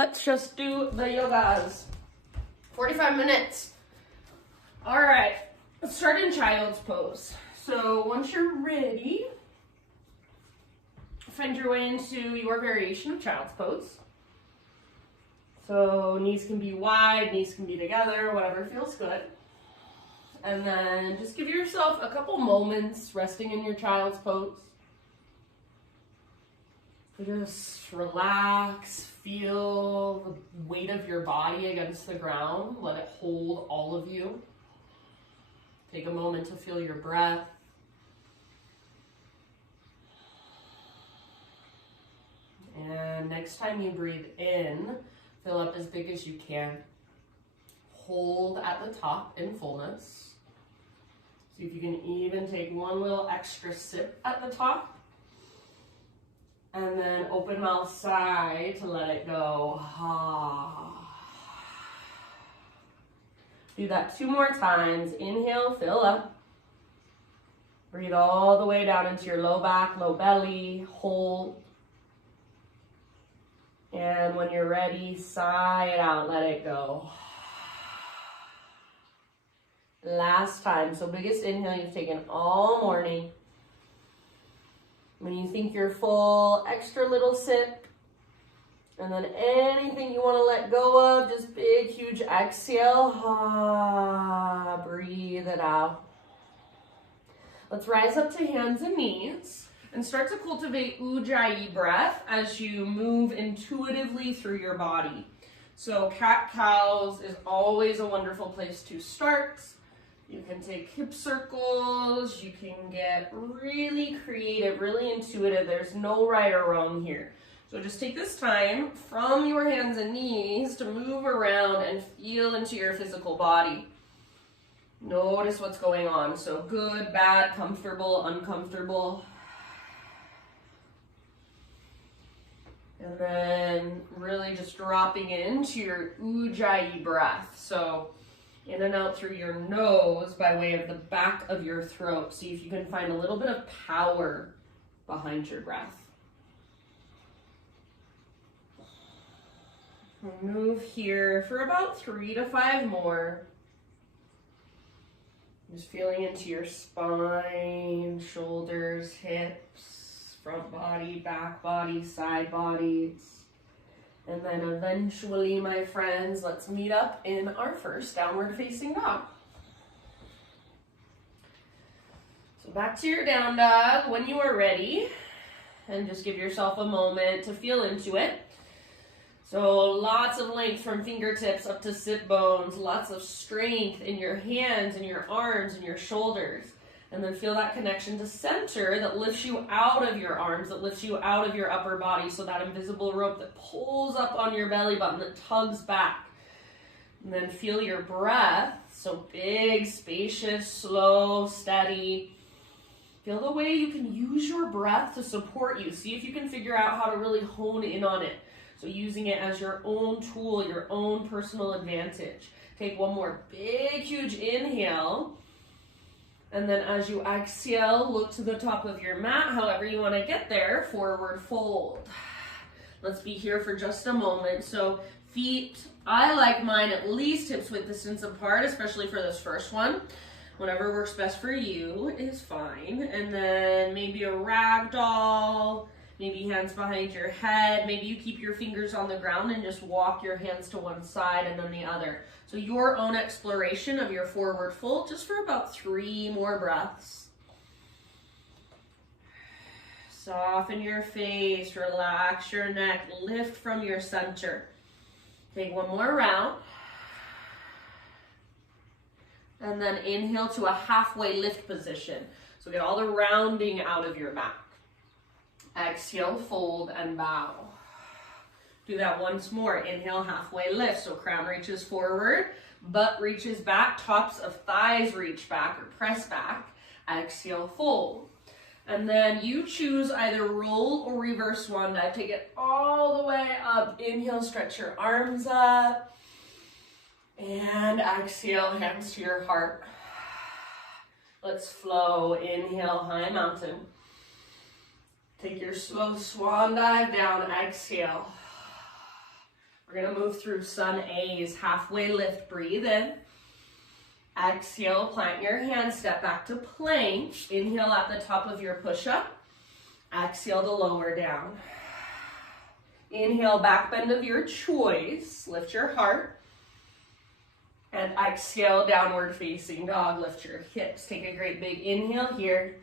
let's just do the yogas. 45 minutes. All right, let's start in child's pose. So once you're ready, find your way into your variation of child's pose. So knees can be wide, knees can be together, whatever feels good. And then just give yourself a couple moments resting in your child's pose. Just relax, feel the weight of your body against the ground. Let it hold all of you. Take a moment to feel your breath. And next time you breathe in, fill up as big as you can. Hold at the top in fullness. See if you can even take one little extra sip at the top. And then open mouth sigh to let it go. Do that 2 more times. Inhale, fill up. Breathe all the way down into your low back, low belly. Hold. And when you're ready, sigh it out, let it go. Last time. So biggest inhale you've taken all morning. When you think you're full, extra little sip. And then anything you want to let go of, just big, huge exhale. Breathe it out. Let's rise up to hands and knees and start to cultivate Ujjayi breath as you move intuitively through your body. So cat-cows is always a wonderful place to start. You can take hip circles, you can get really creative, really intuitive. There's no right or wrong here. So just take this time from your hands and knees to move around and feel into your physical body. Notice what's going on. So good, bad, comfortable, uncomfortable. And then really just dropping into your Ujjayi breath. So in and out through your nose by way of the back of your throat. See if you can find a little bit of power behind your breath. We'll move here for about 3 to 5 more. Just feeling into your spine, shoulders, hips, front body, back body, side bodies. And then eventually, my friends, let's meet up in our first downward facing dog. So back to your down dog when you are ready. And just give yourself a moment to feel into it. So lots of length from fingertips up to sit bones. Lots of strength in your hands and your arms and your shoulders. And then feel that connection to center that lifts you out of your arms, that lifts you out of your upper body. So that invisible rope that pulls up on your belly button, that tugs back. And then feel your breath. So big, spacious, slow, steady. Feel the way you can use your breath to support you. See if you can figure out how to really hone in on it. So using it as your own tool, your own personal advantage. Take one more big, huge inhale. And then as you exhale, look to the top of your mat, however you want to get there, forward fold. Let's be here for just a moment. So feet, I like mine at least hips width distance apart, especially for this first one. Whatever works best for you is fine. And then maybe a rag doll, maybe hands behind your head. Maybe you keep your fingers on the ground and just walk your hands to one side and then the other. So your own exploration of your forward fold, just for about 3 more breaths. Soften your face, relax your neck, lift from your center. Take one more round. And then inhale to a halfway lift position. So get all the rounding out of your back. Exhale, fold and bow. Do that once more. Inhale, halfway lift. So crown reaches forward, butt reaches back, tops of thighs reach back or press back. Exhale, fold. And then you choose either roll or reverse one dive. Take it all the way up. Inhale, stretch your arms up. And exhale, hands to your heart. Let's flow. Inhale, high mountain. Take your slow swan dive down. Exhale. We're gonna move through sun A's, halfway lift, breathe in. Exhale, plant your hands, step back to plank. Inhale at the top of your push-up. Exhale to lower down. Inhale, back bend of your choice. Lift your heart. And exhale, downward facing dog. Lift your hips. Take a great big inhale here.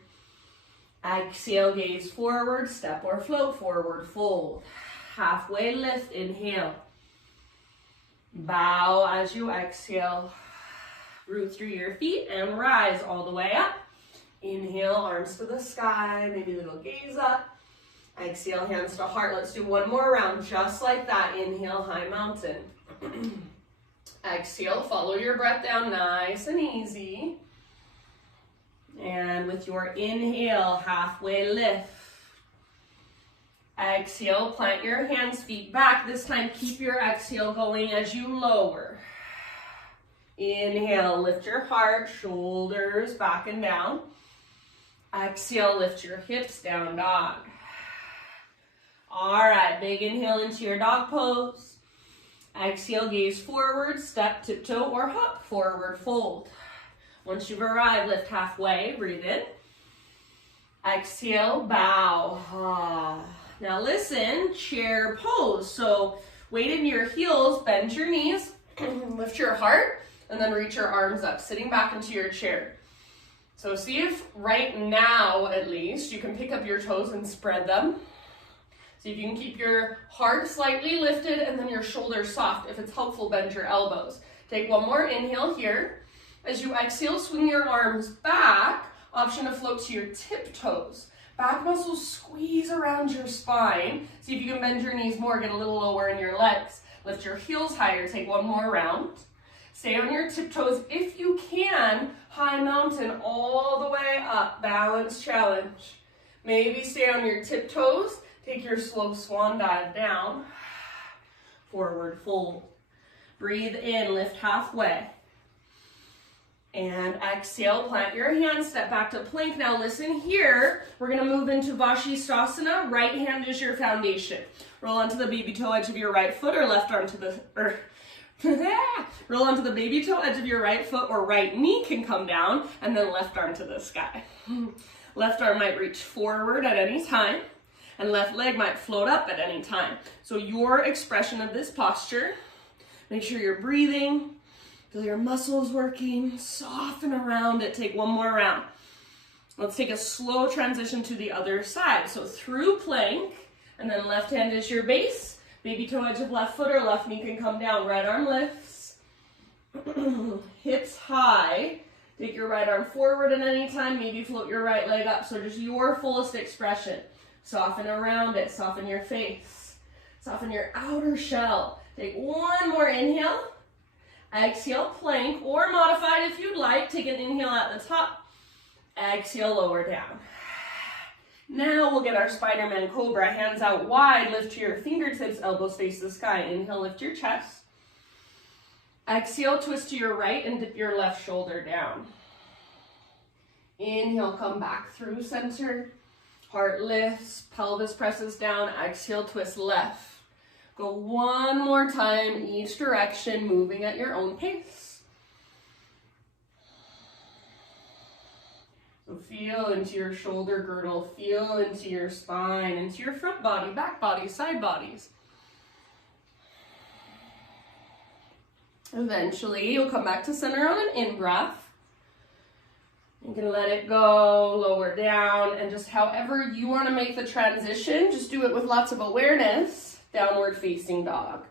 Exhale, gaze forward, step or float, forward fold. Halfway lift, inhale. Bow as you exhale. Root through your feet and rise all the way up. Inhale, arms to the sky, maybe a little gaze up. Exhale, hands to heart. Let's do one more round just like that. Inhale, high mountain. Exhale, follow your breath down nice and easy. And with your inhale, halfway lift. Exhale, plant your hands, feet back. This time, keep your exhale going as you lower. Inhale, lift your heart, shoulders back and down. Exhale, lift your hips, down dog. All right, big inhale into your dog pose. Exhale, gaze forward, step, tiptoe, or hop, forward fold. Once you've arrived, lift halfway, breathe in. Exhale, bow. Now listen, chair pose. So weight in your heels, bend your knees, lift your heart, and then reach your arms up, sitting back into your chair. So see if right now, at least, you can pick up your toes and spread them. See if you can keep your heart slightly lifted and then your shoulders soft. If it's helpful, bend your elbows. Take one more inhale here. As you exhale, swing your arms back. Option to float to your tiptoes. Back muscles squeeze around your spine. See if you can bend your knees more, get a little lower in your legs. Lift your heels higher, take one more round. Stay on your tiptoes if you can. High mountain all the way up, balance challenge. Maybe stay on your tiptoes. Take your slow swan dive down. Forward fold. Breathe in, lift halfway. And exhale, plant your hands, step back to plank. Now listen here, we're gonna move into Schiffgen. Right hand is your foundation. Roll onto the baby toe edge of your right foot or left arm to the, roll onto the baby toe edge of your right foot or right knee can come down and then left arm to the sky. Left arm might reach forward at any time and left leg might float up at any time. So your expression of this posture, make sure you're breathing, feel your muscles working, soften around it. Take one more round. Let's take a slow transition to the other side. So through plank, and then left hand is your base. Baby toe edge of left foot or left knee can come down. Right arm lifts. Hips high. Take your right arm forward at any time. Maybe float your right leg up. So just your fullest expression. Soften around it. Soften your face. Soften your outer shell. Take one more inhale. Exhale, plank, or modified if you'd like. Take an inhale at the top. Exhale, lower down. Now we'll get our Spider-Man Cobra. Hands out wide, lift your fingertips, elbows face the sky. Inhale, lift your chest. Exhale, twist to your right and dip your left shoulder down. Inhale, come back through center. Heart lifts, pelvis presses down. Exhale, twist left. Go one more time, each direction, moving at your own pace. So feel into your shoulder girdle, feel into your spine, into your front body, back body, side bodies. Eventually, you'll come back to center on an in-breath. You can let it go, lower down, and just however you want to make the transition, just do it with lots of awareness. Downward facing dog.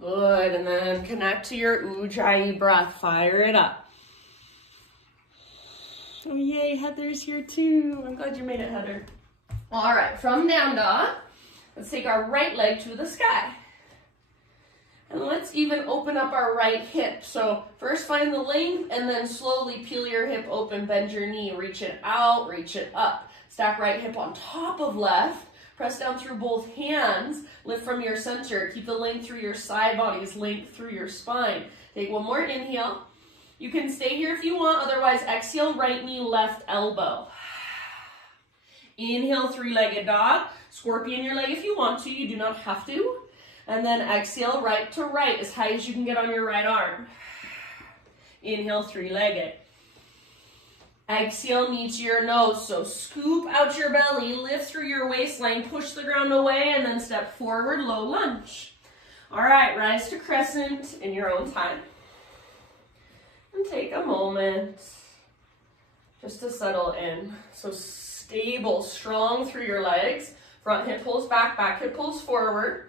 Good, and then connect to your Ujjayi breath. Fire it up. Oh yay, Heather's here too. I'm glad you made it, Heather. All right, from down dog, let's take our right leg to the sky. And let's even open up our right hip. So first find the length and then slowly peel your hip open, bend your knee, reach it out, reach it up. Stack right hip on top of left. Press down through both hands. Lift from your center. Keep the length through your side bodies, length through your spine. Take one more inhale. You can stay here if you want. Otherwise, exhale, right knee, left elbow. Inhale, three-legged dog. Scorpion your leg if you want to, you do not have to. And then exhale, right to right, as high as you can get on your right arm. Inhale, three-legged. Exhale, knee to your nose. So scoop out your belly, lift through your waistline, push the ground away, and then step forward, low lunge. All right, rise to crescent in your own time. And take a moment just to settle in. So stable, strong through your legs. Front hip pulls back, back hip pulls forward.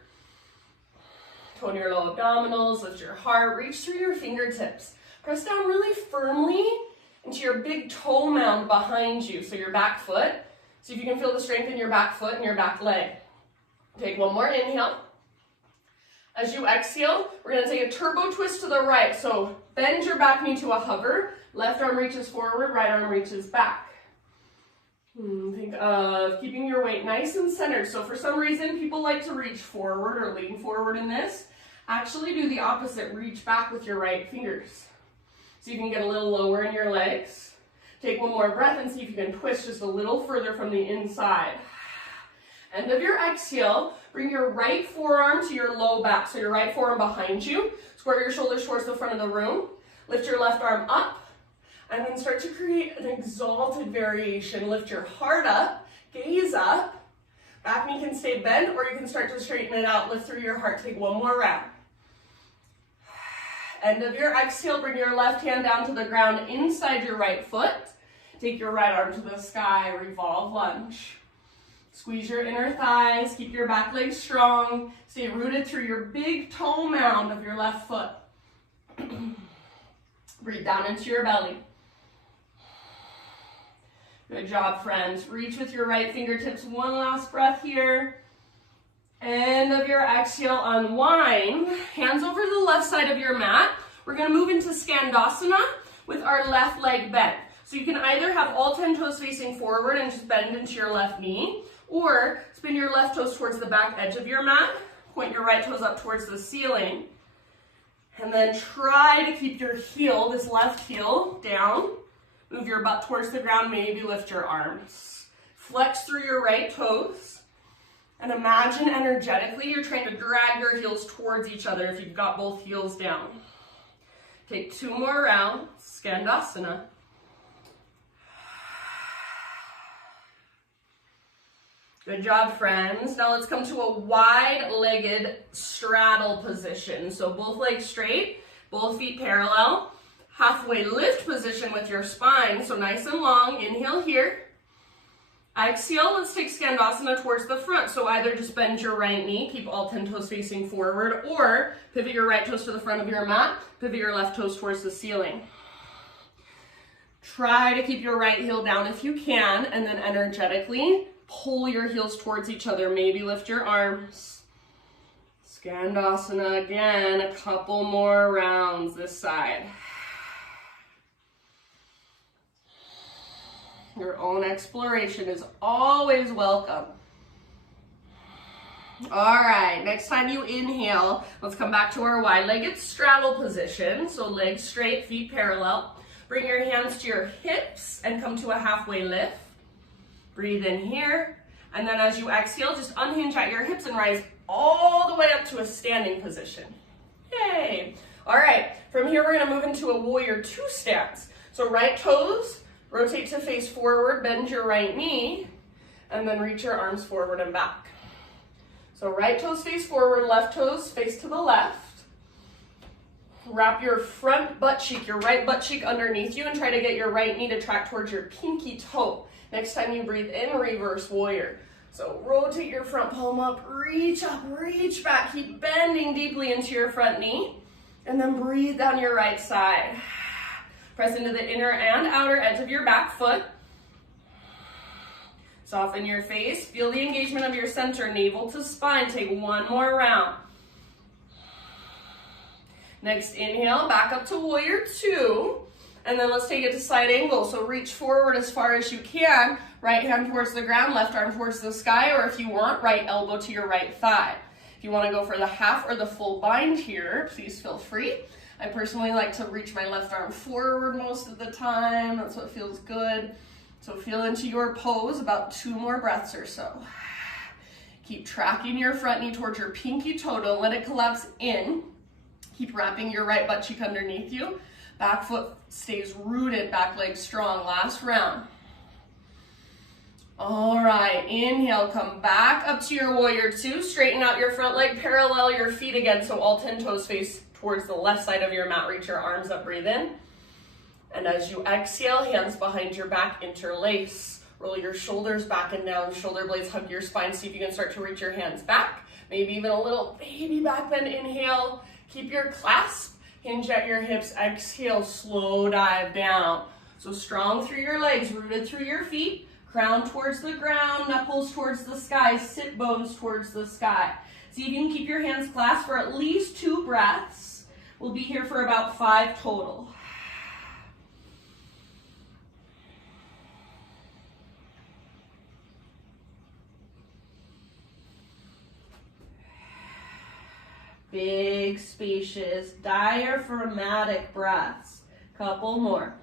Tone your low abdominals, lift your heart, reach through your fingertips. Press down really firmly into your big toe mound behind you, so your back foot. See if you can feel the strength in your back foot and your back leg. Take one more inhale. As you exhale, we're going to take a turbo twist to the right. So bend your back knee to a hover. Left arm reaches forward, right arm reaches back. Think of keeping your weight nice and centered. So for some reason, people like to reach forward or lean forward in this. Actually do the opposite. Reach back with your right fingers. So you can get a little lower in your legs. Take one more breath and see if you can twist just a little further from the inside. End of your exhale, bring your right forearm to your low back. So your right forearm behind you. Square your shoulders towards the front of the room. Lift your left arm up. And then start to create an exalted variation. Lift your heart up, gaze up. Back knee can stay bent, or you can start to straighten it out. Lift through your heart. Take one more round. End of your exhale, bring your left hand down to the ground inside your right foot. Take your right arm to the sky, revolve lunge. Squeeze your inner thighs, keep your back leg strong. Stay rooted through your big toe mound of your left foot. Breathe down into your belly. Good job, friends. Reach with your right fingertips. One last breath here. End of your exhale, unwind. Hands over the left side of your mat. We're going to move into Skandasana with our left leg bent. So you can either have all 10 toes facing forward and just bend into your left knee, or spin your left toes towards the back edge of your mat. Point your right toes up towards the ceiling. And then try to keep your heel, this left heel, down. Move your butt towards the ground, maybe lift your arms. Flex through your right toes. And imagine energetically you're trying to drag your heels towards each other if you've got both heels down. Take 2 more rounds, Skandasana. Good job, friends. Now let's come to a wide-legged straddle position. So both legs straight, both feet parallel. Halfway lift position with your spine, so nice and long. Inhale here. Exhale, let's take Skandasana towards the front. So either just bend your right knee, keep all 10 toes facing forward, or pivot your right toes to the front of your mat, pivot your left toes towards the ceiling. Try to keep your right heel down if you can, and then energetically pull your heels towards each other. Maybe lift your arms. Skandasana again, a couple more rounds this side. Your own exploration is always welcome. All right, next time you inhale, let's come back to our wide-legged straddle position. So legs straight, feet parallel. Bring your hands to your hips and come to a halfway lift. Breathe in here. And then as you exhale, just unhinge at your hips and rise all the way up to a standing position. Yay. All right, from here we're gonna move into a warrior 2 stance. So right toes, rotate to face forward, bend your right knee, and then reach your arms forward and back. So right toes face forward, left toes face to the left. Wrap your front butt cheek, your right butt cheek underneath you, and try to get your right knee to track towards your pinky toe. Next time you breathe in, reverse warrior. So rotate your front palm up, reach back, keep bending deeply into your front knee, and then breathe down your right side. Press into the inner and outer edge of your back foot. Soften your face. Feel the engagement of your center, navel to spine. Take 1 more round. Next inhale, back up to warrior 2. And then let's take it to side angle. So reach forward as far as you can. Right hand towards the ground, left arm towards the sky, or if you want, right elbow to your right thigh. If you want to go for the half or the full bind here, please feel free. I personally like to reach my left arm forward most of the time. That's what feels good. So feel into your pose, about 2 more breaths or so. Keep tracking your front knee towards your pinky toe. Don't let it collapse in. Keep wrapping your right butt cheek underneath you. Back foot stays rooted, back leg strong. Last round. All right, inhale, come back up to your warrior 2. Straighten out your front leg, parallel your feet again, so all 10 toes face towards the left side of your mat. Reach your arms up, breathe in. And as you exhale, hands behind your back, interlace. Roll your shoulders back and down, shoulder blades hug your spine. See if you can start to reach your hands back. Maybe even a little baby back bend, inhale. Keep your clasp, hinge at your hips, exhale, slow dive down. So strong through your legs, rooted through your feet, crown towards the ground, knuckles towards the sky, sit bones towards the sky. See if you can keep your hands clasped for at least 2 breaths. We'll be here for about 5 total. Big, spacious, diaphragmatic breaths. Couple more.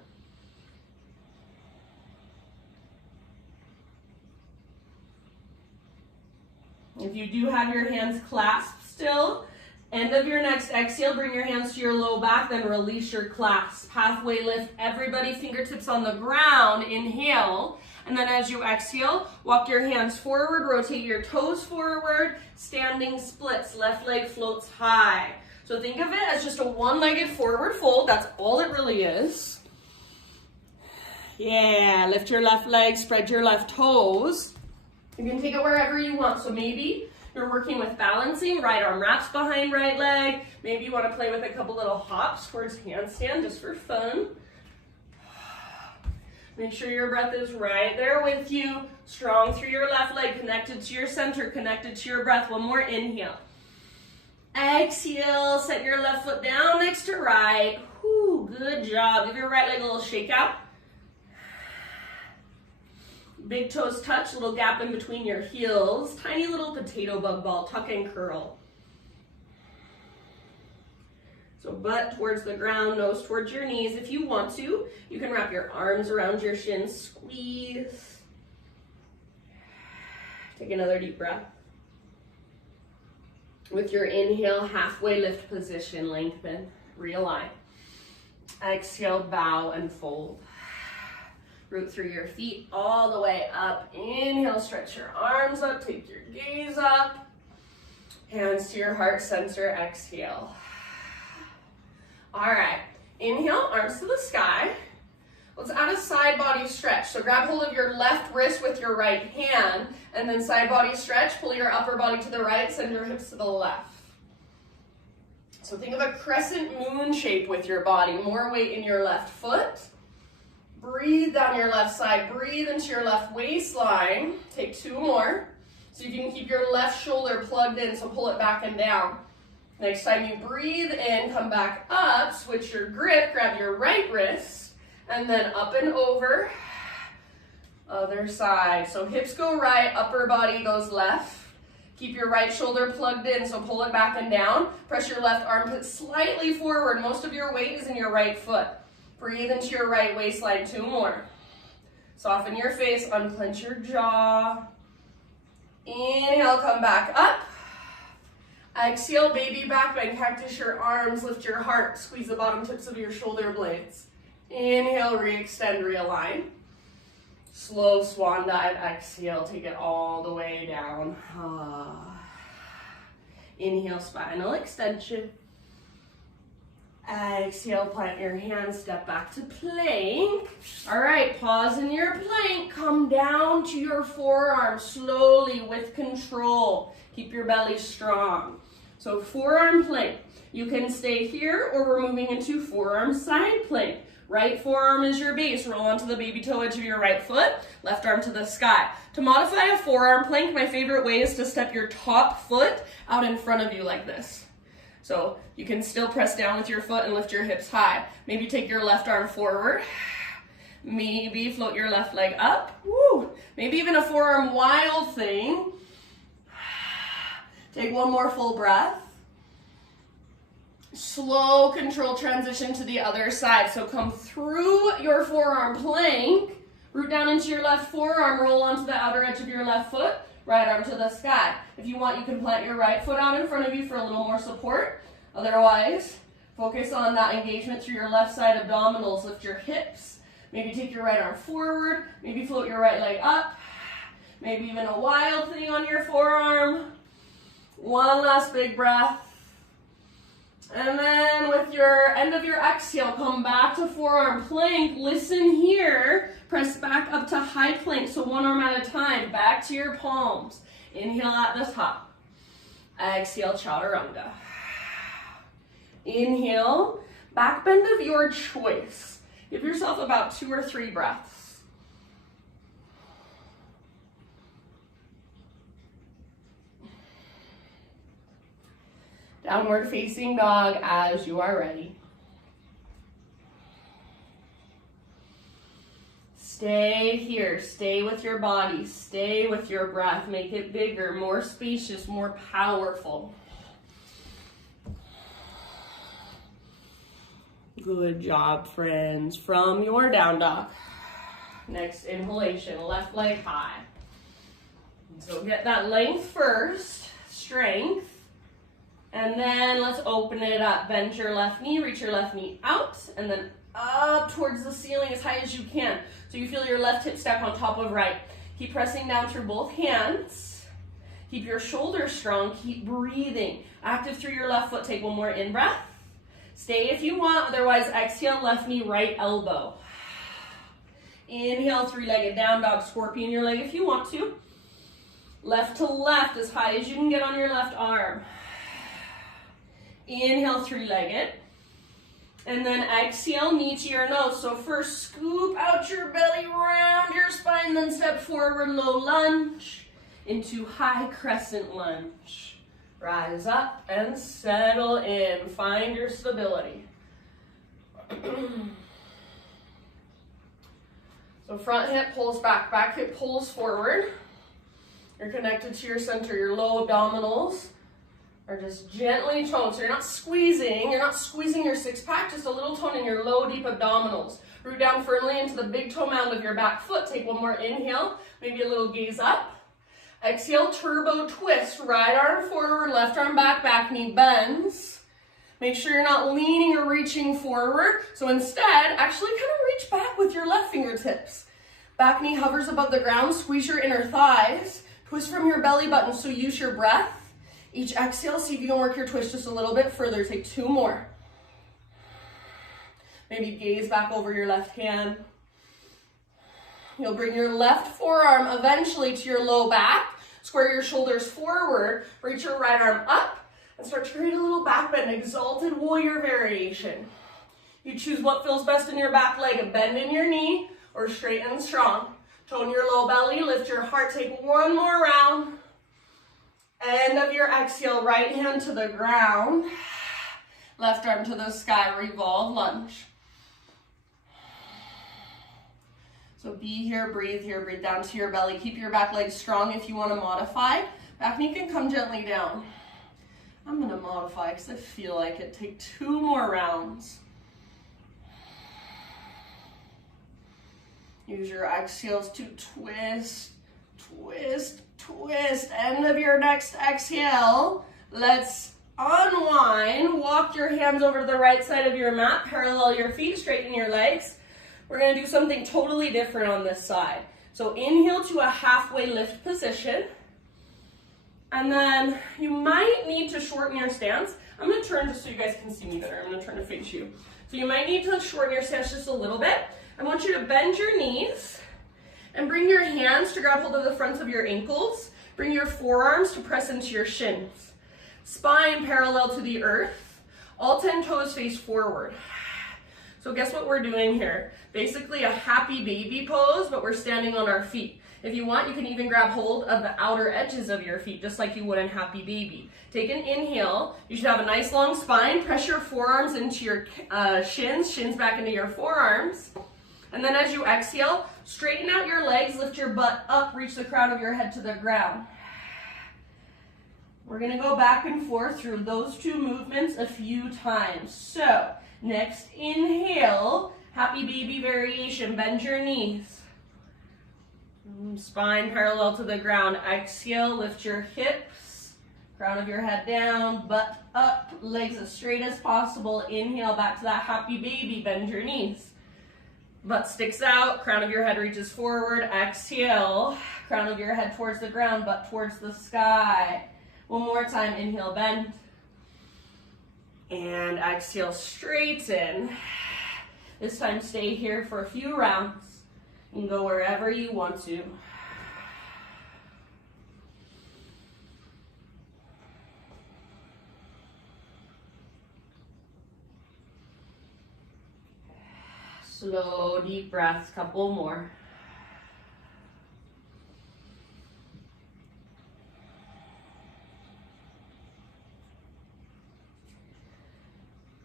If you do have your hands clasped still, end of your next exhale, bring your hands to your low back, then release your clasp. Halfway lift, everybody, fingertips on the ground, inhale. And then as you exhale, walk your hands forward, rotate your toes forward, standing splits, left leg floats high. So think of it as just a one-legged forward fold. That's all it really is. Yeah, lift your left leg, spread your left toes. You can take it wherever you want. So maybe you're working with balancing, right arm wraps behind right leg. Maybe you want to play with a couple little hops towards handstand just for fun. Make sure your breath is right there with you. Strong through your left leg, connected to your center, connected to your breath. One more inhale. Exhale, set your left foot down next to right. Whew, good job. Give your right leg a little shake out. Big toes touch, little gap in between your heels. Tiny little potato bug ball, tuck and curl. So butt towards the ground, nose towards your knees. If you want to, you can wrap your arms around your shins, squeeze. Take another deep breath. With your inhale, halfway lift position, lengthen, realign. Exhale, bow and fold. Root through your feet all the way up. Inhale, stretch your arms up, take your gaze up. Hands to your heart center, exhale. All right, inhale, arms to the sky. Let's add a side body stretch. So grab hold of your left wrist with your right hand, and then side body stretch, pull your upper body to the right, send your hips to the left. So think of a crescent moon shape with your body, more weight in your left foot. Breathe down your left side, breathe into your left waistline. Take 2 more. So you can keep your left shoulder plugged in, so pull it back and down. Next time you breathe in, come back up, switch your grip, grab your right wrist, and then up and over, other side. So hips go right, upper body goes left. Keep your right shoulder plugged in, so pull it back and down. Press your left armpit slightly forward. Most of your weight is in your right foot. Breathe into your right waistline, 2 more. Soften your face, unclench your jaw. Inhale, come back up. Exhale, baby back bend, cactus your arms, lift your heart, squeeze the bottom tips of your shoulder blades. Inhale, re-extend, realign. Slow swan dive, exhale, take it all the way down. Inhale, spinal extension. Exhale, plant your hands, step back to plank. All right, pause in your plank, come down to your forearm slowly with control. Keep your belly strong. So forearm plank. You can stay here or we're moving into forearm side plank. Right forearm is your base. Roll onto the baby toe edge of your right foot. Left arm to the sky. To modify a forearm plank, my favorite way is to step your top foot out in front of you like this. So you can still press down with your foot and lift your hips high. Maybe take your left arm forward. Maybe float your left leg up. Woo. Maybe even a forearm wild thing. Take 1 more full breath. Slow, controlled transition to the other side. So come through your forearm plank, Root down into your left forearm, roll onto the outer edge of your left foot, right arm to the sky. If you want, you can plant your right foot out in front of you for a little more support. Otherwise, focus on that engagement through your left side abdominals. Lift your hips. Maybe take your right arm forward. Maybe float your right leg up. Maybe even a wild thing on your forearm. One last big breath. And then with your end of your exhale, come back to forearm plank. Listen here. Press back up to high plank. So one arm at a time. Back to your palms. Inhale at the top. Exhale, chaturanga. Inhale, back bend of your choice. Give yourself about 2 or 3 breaths. Downward facing dog as you are ready. Stay here, stay with your body, stay with your breath. Make it bigger, more spacious, more powerful. Good job, friends. From your down dog. Next inhalation, left leg high. So get that length first, strength. And then let's open it up. Bend your left knee, reach your left knee out, and then up towards the ceiling as high as you can. So you feel your left hip stack on top of right. Keep pressing down through both hands. Keep your shoulders strong. Keep breathing. Active through your left foot. Take one more in-breath. Stay if you want, otherwise exhale, left knee, right elbow. Inhale, 3-legged down dog, scorpion your leg if you want to. Left to left, as high as you can get on your left arm. Inhale, 3-legged. And then exhale, knee to your nose. So first, scoop out your belly, round your spine, then step forward, low lunge into high crescent lunge. Rise up and settle in. Find your stability. So front hip pulls back, back hip pulls forward. You're connected to your center. Your low abdominals are just gently toned. So you're not squeezing your six-pack, just a little tone in your low, deep abdominals. Root down firmly into the big toe mound of your back foot. Take one more inhale, maybe a little gaze up. Exhale, turbo twist. Right arm forward, left arm back, back knee bends. Make sure you're not leaning or reaching forward. So instead, actually kind of reach back with your left fingertips. Back knee hovers above the ground. Squeeze your inner thighs. Twist from your belly button, so use your breath. Each exhale, see if you can work your twist just a little bit further. Take 2 more. Maybe gaze back over your left hand. You'll bring your left forearm eventually to your low back. Square your shoulders forward. Reach your right arm up and start to create a little back bend. Exalted warrior variation. You choose what feels best in your back leg. A bend in your knee or straight and strong. Tone your low belly. Lift your heart. Take one more round. End of your exhale. Right hand to the ground. Left arm to the sky. Revolve lunge. So be here, breathe down to your belly. Keep your back leg strong if you want to modify. Back knee can come gently down. I'm going to modify because I feel like it. Take 2 more rounds. Use your exhales to twist, twist, twist. End of your next exhale. Let's unwind. Walk your hands over to the right side of your mat. Parallel your feet, straighten your legs. We're going to do something totally different on this side. So inhale to a halfway lift position. And then you might need to shorten your stance. I'm going to turn just so you guys can see me better. I'm going to turn to face you. So you might need to shorten your stance just a little bit. I want you to bend your knees and bring your hands to grab hold of the fronts of your ankles. Bring your forearms to press into your shins. Spine parallel to the earth. All 10 toes face forward. So guess what we're doing here? Basically a happy baby pose, but we're standing on our feet. If you want, you can even grab hold of the outer edges of your feet, just like you would in happy baby. Take an inhale. You should have a nice long spine. Press your forearms into your shins back into your forearms. And then as you exhale, straighten out your legs, lift your butt up, reach the crown of your head to the ground. We're gonna go back and forth through those 2 movements a few times. So, next inhale, happy baby variation, bend your knees. Spine parallel to the ground. Exhale, lift your hips, crown of your head down, butt up, legs as straight as possible. Inhale, back to that happy baby, bend your knees. Butt sticks out, crown of your head reaches forward. Exhale, crown of your head towards the ground, butt towards the sky. One more time, inhale, bend. And exhale, straighten. This time stay here for a few rounds. You can go wherever you want to. Slow, deep breaths, couple more.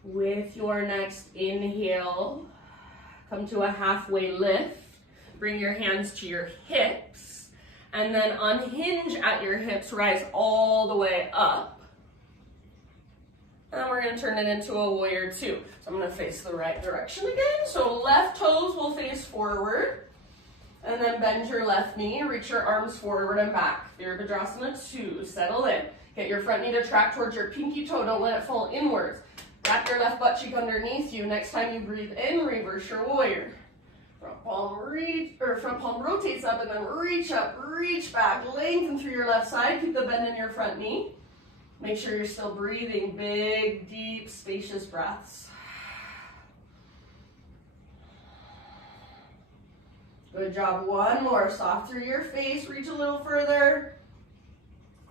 With your next inhale, come to a halfway lift. Bring your hands to your hips, and then unhinge at your hips, rise all the way up. And we're gonna turn it into a warrior two. So I'm gonna face the right direction again. So left toes will face forward, and then bend your left knee, reach your arms forward and back. Virabhadrasana 2, settle in. Get your front knee to track towards your pinky toe, don't let it fall inwards. Wrap your left butt cheek underneath you. Next time you breathe in, reverse your warrior. Front palm rotates up and then reach up, reach back, lengthen through your left side. Keep the bend in your front knee. Make sure you're still breathing big, deep, spacious breaths. Good job. One more. Soft through your face. Reach a little further.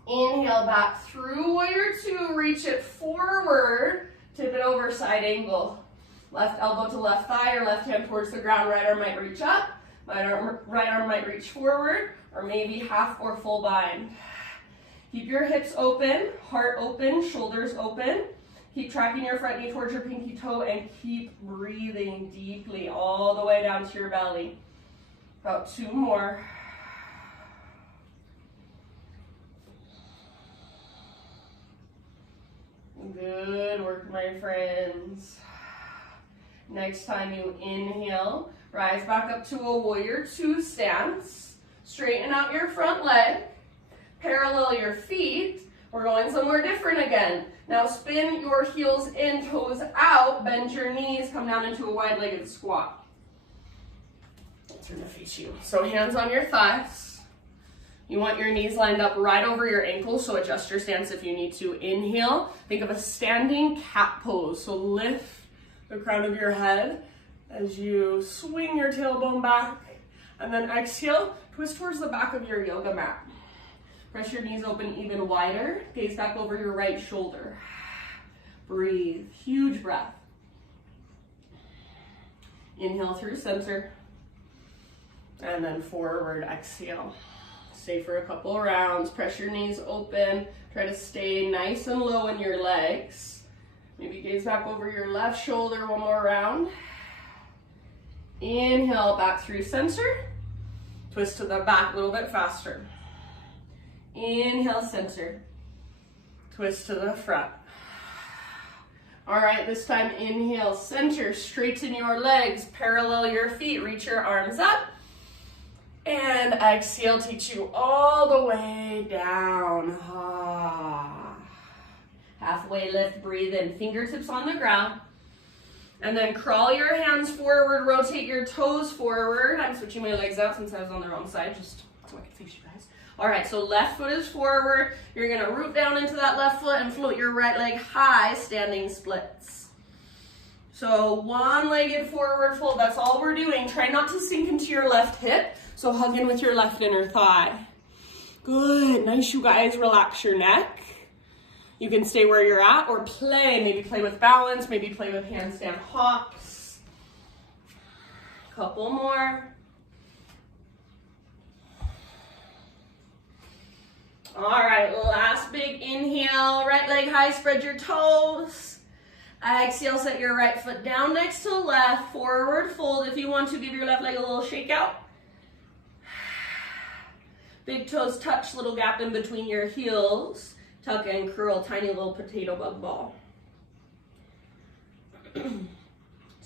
Inhale back through warrior two. Reach it forward. Tip it over, side angle. Left elbow to left thigh, or left hand towards the ground. Right arm might reach up, right arm might reach forward, or maybe half or full bind. Keep your hips open, heart open, shoulders open. Keep tracking your front knee towards your pinky toe and keep breathing deeply all the way down to your belly. About two more. Good work, my friends. Next time you inhale, rise back up to a warrior two stance. Straighten out your front leg. Parallel your feet. We're going somewhere different again. Now spin your heels in, toes out, bend your knees, come down into a wide-legged squat. Turn to face you. So hands on your thighs. You want your knees lined up right over your ankles, so adjust your stance if you need to. Inhale, think of a standing cat pose. So lift the crown of your head as you swing your tailbone back, and then exhale, twist towards the back of your yoga mat. Press your knees open even wider, gaze back over your right shoulder. Breathe, huge breath. Inhale through center, and then forward exhale. Stay for a couple rounds, press your knees open, try to stay nice and low in your legs. Maybe gaze back over your left shoulder one more round. Inhale back through center. Twist to the back a little bit faster. Inhale center. Twist to the front. All right, this time inhale center. Straighten your legs. Parallel your feet. Reach your arms up. And exhale, take you all the way down. Halfway lift, breathe in, fingertips on the ground. And then crawl your hands forward, rotate your toes forward. I'm switching my legs out since I was on the wrong side, just so I can face you guys. All right, so left foot is forward. You're gonna root down into that left foot and float your right leg high, standing splits. So one-legged forward fold, that's all we're doing. Try not to sink into your left hip, so hug in with your left inner thigh. Good, nice you guys, relax your neck. You can stay where you're at or play, maybe play with balance, maybe play with handstand hops. Couple more. All right, last big inhale, right leg high, spread your toes. Exhale, set your right foot down next to left, forward fold. If you want to, give your left leg a little shake out. Big toes touch, little gap in between your heels. Tuck and curl, tiny little potato bug ball. So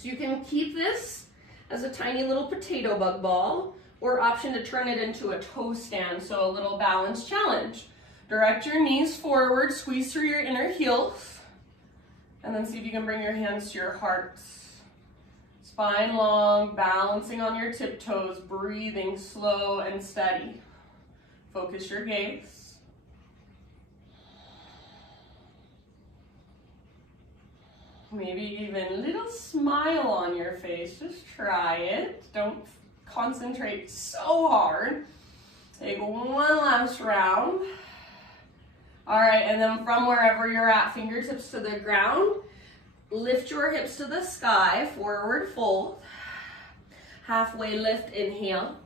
you can keep this as a tiny little potato bug ball, or option to turn it into a toe stand, so a little balance challenge. Direct your knees forward, squeeze through your inner heels, and then see if you can bring your hands to your hearts. Spine long, balancing on your tiptoes, breathing slow and steady. Focus your gaze. Maybe even a little smile on your face. Just try it. Don't concentrate so hard. Take one last round. All right, and then from wherever you're at, fingertips to the ground, lift your hips to the sky, forward fold. Halfway lift, inhale.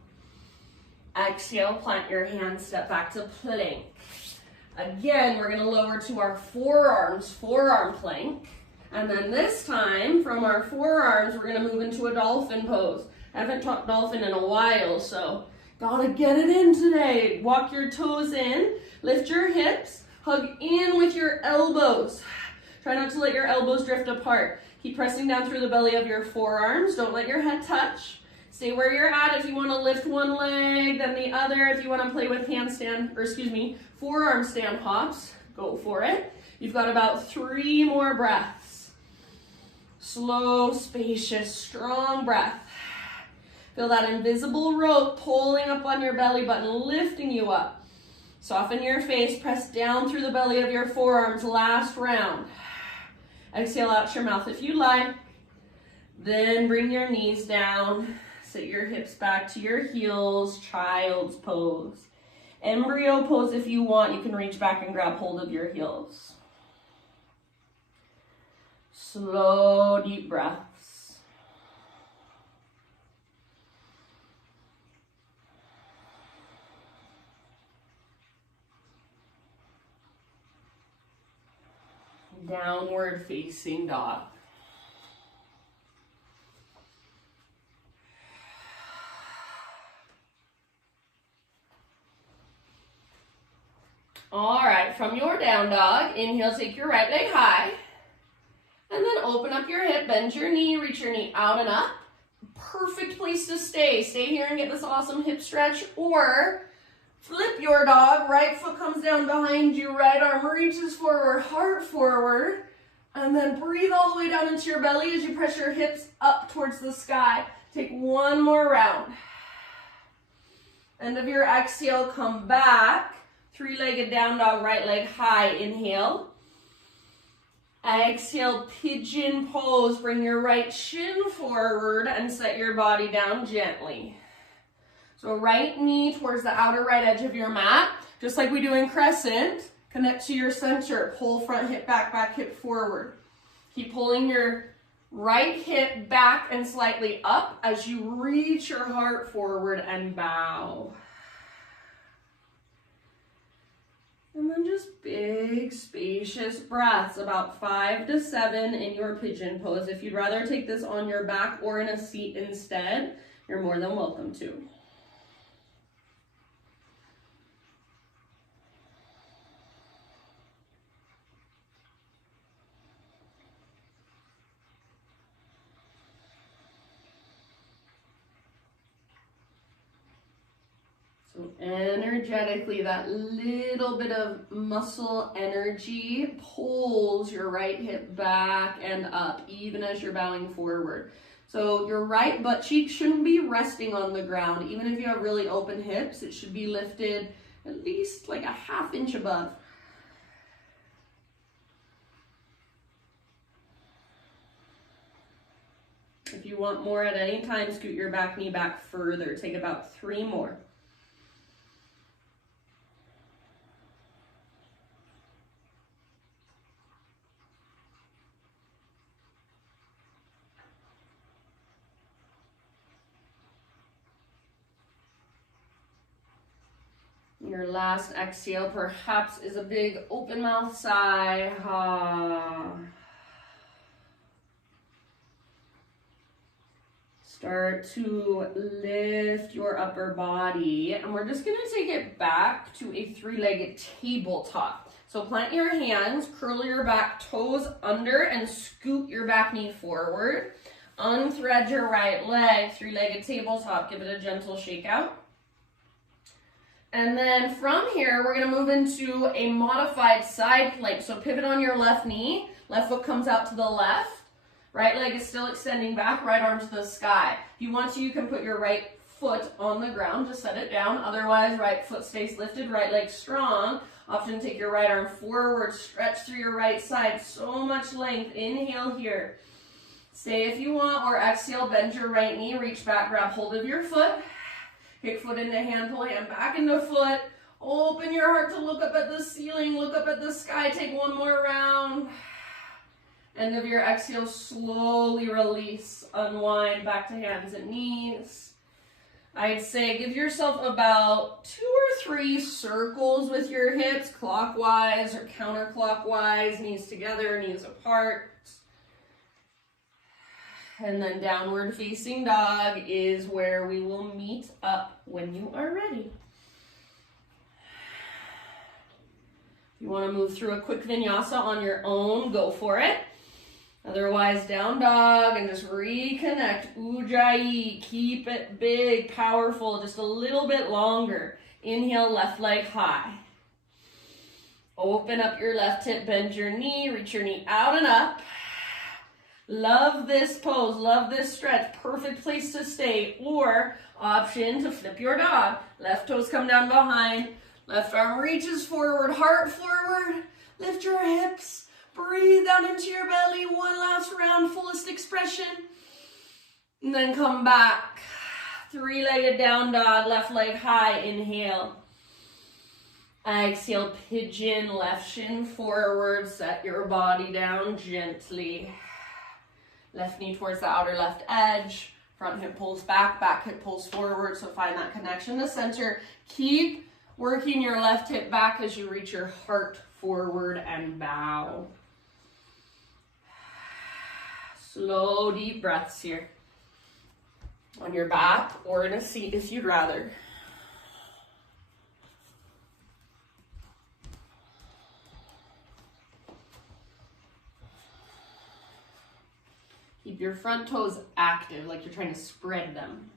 Exhale, plant your hands, step back to plank. Again, we're gonna lower to our forearms, forearm plank. And then this time, from our forearms, we're gonna move into a dolphin pose. I haven't taught dolphin in a while, so gotta get it in today. Walk your toes in, lift your hips, hug in with your elbows. Try not to let your elbows drift apart. Keep pressing down through the belly of your forearms. Don't let your head touch. Stay where you're at if you wanna lift one leg, then the other. If you wanna play with forearm stand hops, go for it. You've got about 3 more breaths. Slow, spacious, strong breath. Feel that invisible rope pulling up on your belly button, lifting you up. Soften your face, press down through the belly of your forearms, last round. Exhale out your mouth if you like. Then bring your knees down, sit your hips back to your heels, child's pose. Embryo pose if you want, you can reach back and grab hold of your heels. Slow, deep breaths. Downward facing dog. All right, from your down dog, inhale, take your right leg high. And then open up your hip, bend your knee, reach your knee out and up. Perfect place to stay. Stay here and get this awesome hip stretch, or flip your dog. Right foot comes down behind you, right arm reaches forward, heart forward. And then breathe all the way down into your belly as you press your hips up towards the sky. Take one more round. End of your exhale, come back. 3-legged down dog, right leg high, inhale. Exhale, pigeon pose. Bring your right shin forward and set your body down gently. So right knee towards the outer right edge of your mat, just like we do in Crescent. Connect to your center. Pull front hip back, back hip forward. Keep pulling your right hip back and slightly up as you reach your heart forward and bow. And then just big, spacious breaths, about 5 to 7 in your pigeon pose. If you'd rather take this on your back or in a seat instead, you're more than welcome to. So energetically, that little bit of muscle energy pulls your right hip back and up, even as you're bowing forward. So your right butt cheek shouldn't be resting on the ground. Even if you have really open hips, it should be lifted at least like a ½ inch above. If you want more at any time, scoot your back knee back further. Take about 3 more. Your last exhale perhaps is a big open mouth sigh. Start to lift your upper body, and we're just gonna take it back to a 3-legged tabletop. So plant your hands, curl your back toes under, and scoot your back knee forward. Unthread your right leg, three-legged tabletop. Give it a gentle shake out. And then from here, we're gonna move into a modified side plank. So pivot on your left knee, left foot comes out to the left, right leg is still extending back, right arm to the sky. If you want to, you can put your right foot on the ground to set it down. Otherwise, right foot stays lifted, right leg strong. Often take your right arm forward, stretch through your right side. So much length. Inhale here. Stay if you want, or exhale, bend your right knee, reach back, grab hold of your foot. Kick foot into hand, pull hand back into foot. Open your heart to look up at the ceiling, look up at the sky. Take one more round. End of your exhale, slowly release, unwind back to hands and knees. I'd say give yourself about 2 or 3 circles with your hips, clockwise or counterclockwise, knees together, knees apart. And then downward facing dog is where we will meet up when you are ready. If you want to move through a quick vinyasa on your own, go for it. Otherwise, down dog and just reconnect. Ujjayi, keep it big, powerful, just a little bit longer. Inhale, left leg high. Open up your left hip, bend your knee, reach your knee out and up. Love this pose, love this stretch, perfect place to stay. Or option to flip your dog. Left toes come down behind, left arm reaches forward, heart forward, lift your hips, breathe down into your belly, one last round, fullest expression. And then come back, three-legged down dog, left leg high, inhale. Exhale, pigeon, left shin forward, set your body down gently. Left knee towards the outer left edge. Front hip pulls back, back hip pulls forward. So find that connection to center. Keep working your left hip back as you reach your heart forward and bow. Slow, deep breaths here. On your back or in a seat if you'd rather. Keep your front toes active, like you're trying to spread them.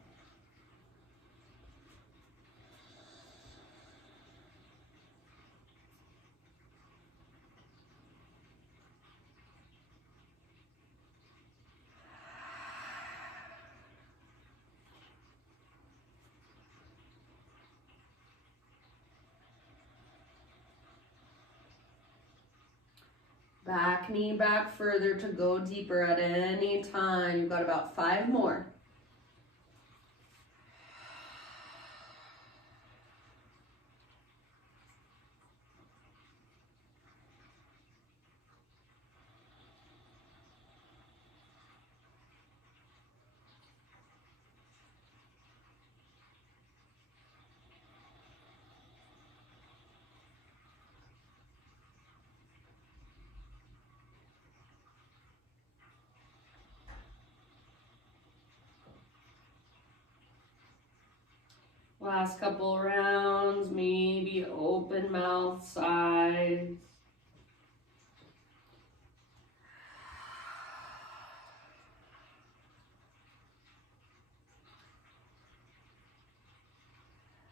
Back knee back further to go deeper at any time. You've got about 5 more. Last couple rounds, maybe open mouth sides.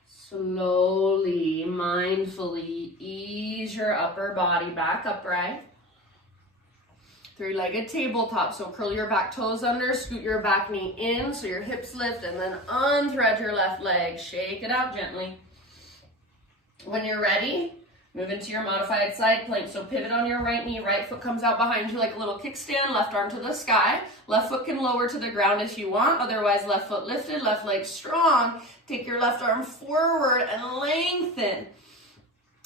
Slowly, mindfully ease your upper body back upright. Three-legged tabletop, so curl your back toes under, scoot your back knee in so your hips lift, and then unthread your left leg. Shake it out gently. When you're ready, move into your modified side plank. So pivot on your right knee, right foot comes out behind you like a little kickstand, left arm to the sky. Left foot can lower to the ground if you want, otherwise left foot lifted, left leg strong. Take your left arm forward and lengthen.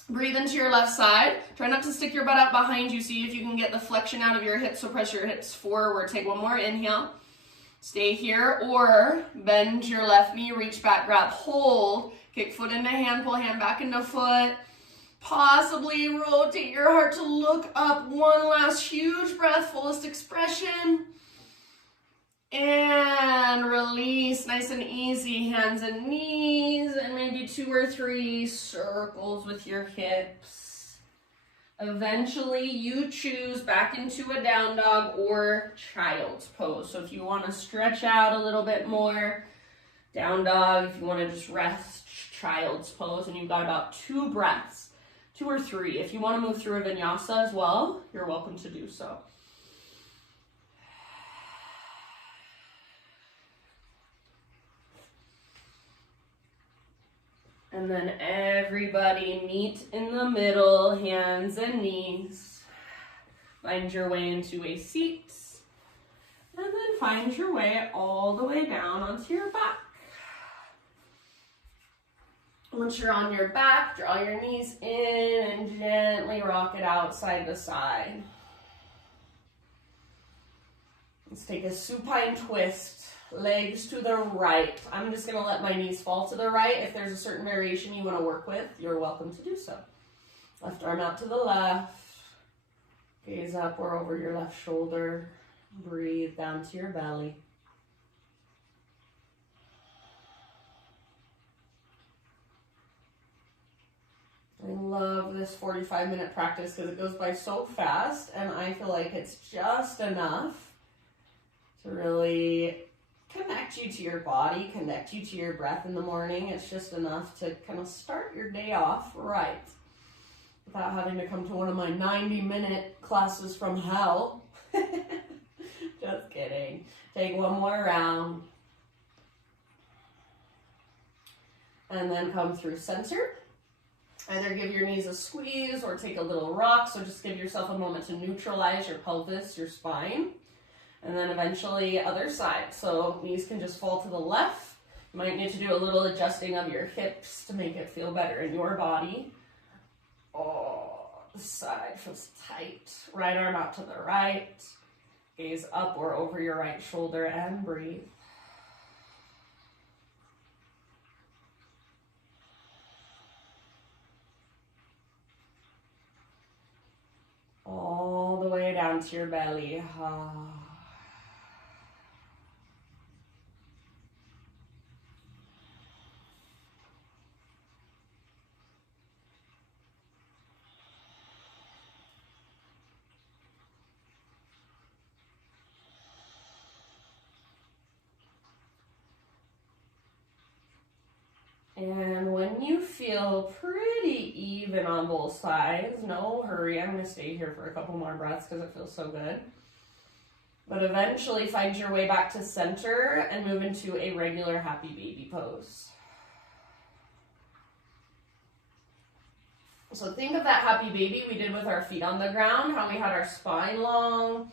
Breathe into your left side. Try not to stick your butt out behind you. See if you can get the flexion out of your hips. So press your hips forward. Take one more inhale. Stay here or bend your left knee. Reach back, grab hold. Kick foot into hand, pull hand back into foot. Possibly rotate your heart to look up. One last huge breath, fullest expression. And release, nice and easy, hands and knees, and maybe 2 or 3 circles with your hips. Eventually, you choose back into a down dog or child's pose. So if you want to stretch out a little bit more, down dog. If you want to just rest, child's pose. And you've got about 2 breaths, 2 or 3. If you want to move through a vinyasa as well, you're welcome to do so. And then everybody meet in the middle, hands and knees. Find your way into a seat. And then find your way all the way down onto your back. Once you're on your back, draw your knees in and gently rock it out side to side. Let's take a supine twist. Legs to the right. I'm just going to let my knees fall to the right. If there's a certain variation you want to work with, you're welcome to do so. Left arm out to the left. Gaze up or over your left shoulder. Breathe down to your belly. I love this 45-minute practice because it goes by so fast, and I feel like it's just enough to really connect you to your body, connect you to your breath in the morning. It's just enough to kind of start your day off right without having to come to one of my 90-minute classes from hell. Just kidding. Take one more round. And then come through center. Either give your knees a squeeze or take a little rock. So just give yourself a moment to neutralize your pelvis, your spine. And then eventually other side. So knees can just fall to the left. You might need to do a little adjusting of your hips to make it feel better in your body. Oh, the side feels tight. Right arm out to the right. Gaze up or over your right shoulder and breathe. All the way down to your belly. And when you feel pretty even on both sides, no hurry. I'm going to stay here for a couple more breaths because it feels so good. But eventually find your way back to center and move into a regular happy baby pose. So think of that happy baby we did with our feet on the ground, how we had our spine long.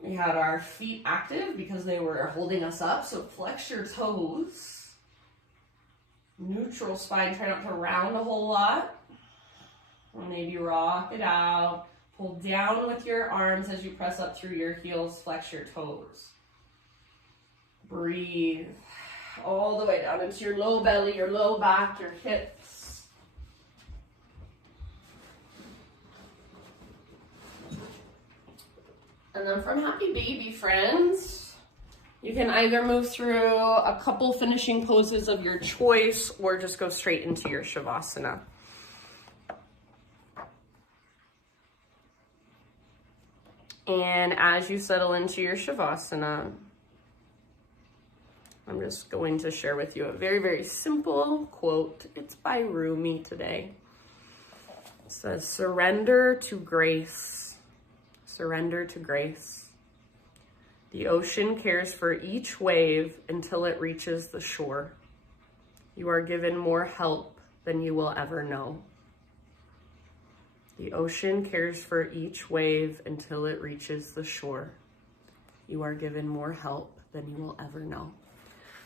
We had our feet active because they were holding us up. So flex your toes. Neutral spine, try not to round a whole lot. Or maybe rock it out. Pull down with your arms as you press up through your heels, flex your toes. Breathe all the way down into your low belly, your low back, your hips. And then from happy baby, friends, you can either move through a couple finishing poses of your choice or just go straight into your Shavasana. And as you settle into your Shavasana, I'm just going to share with you a very, very simple quote. It's by Rumi today. It says, "Surrender to grace. Surrender to grace. The ocean cares for each wave until it reaches the shore. You are given more help than you will ever know. The ocean cares for each wave until it reaches the shore. You are given more help than you will ever know."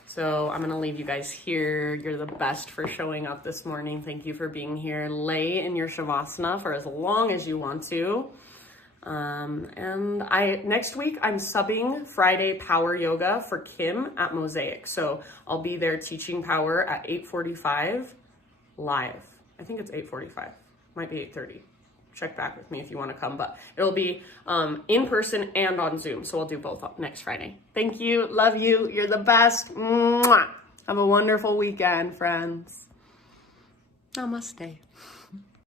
So I'm gonna leave you guys here. You're the best for showing up this morning. Thank you for being here. Lay in your Shavasana for as long as you want to. And next week I'm subbing Friday power yoga for Kim at Mosaic. So I'll be there teaching power at 8:45 live. I think it's 8:45, might be 8:30. Check back with me if you want to come, but it'll be in person and on Zoom. So I'll do both next Friday. Thank you. Love you. You're the best. Mwah. Have a wonderful weekend, friends. Namaste.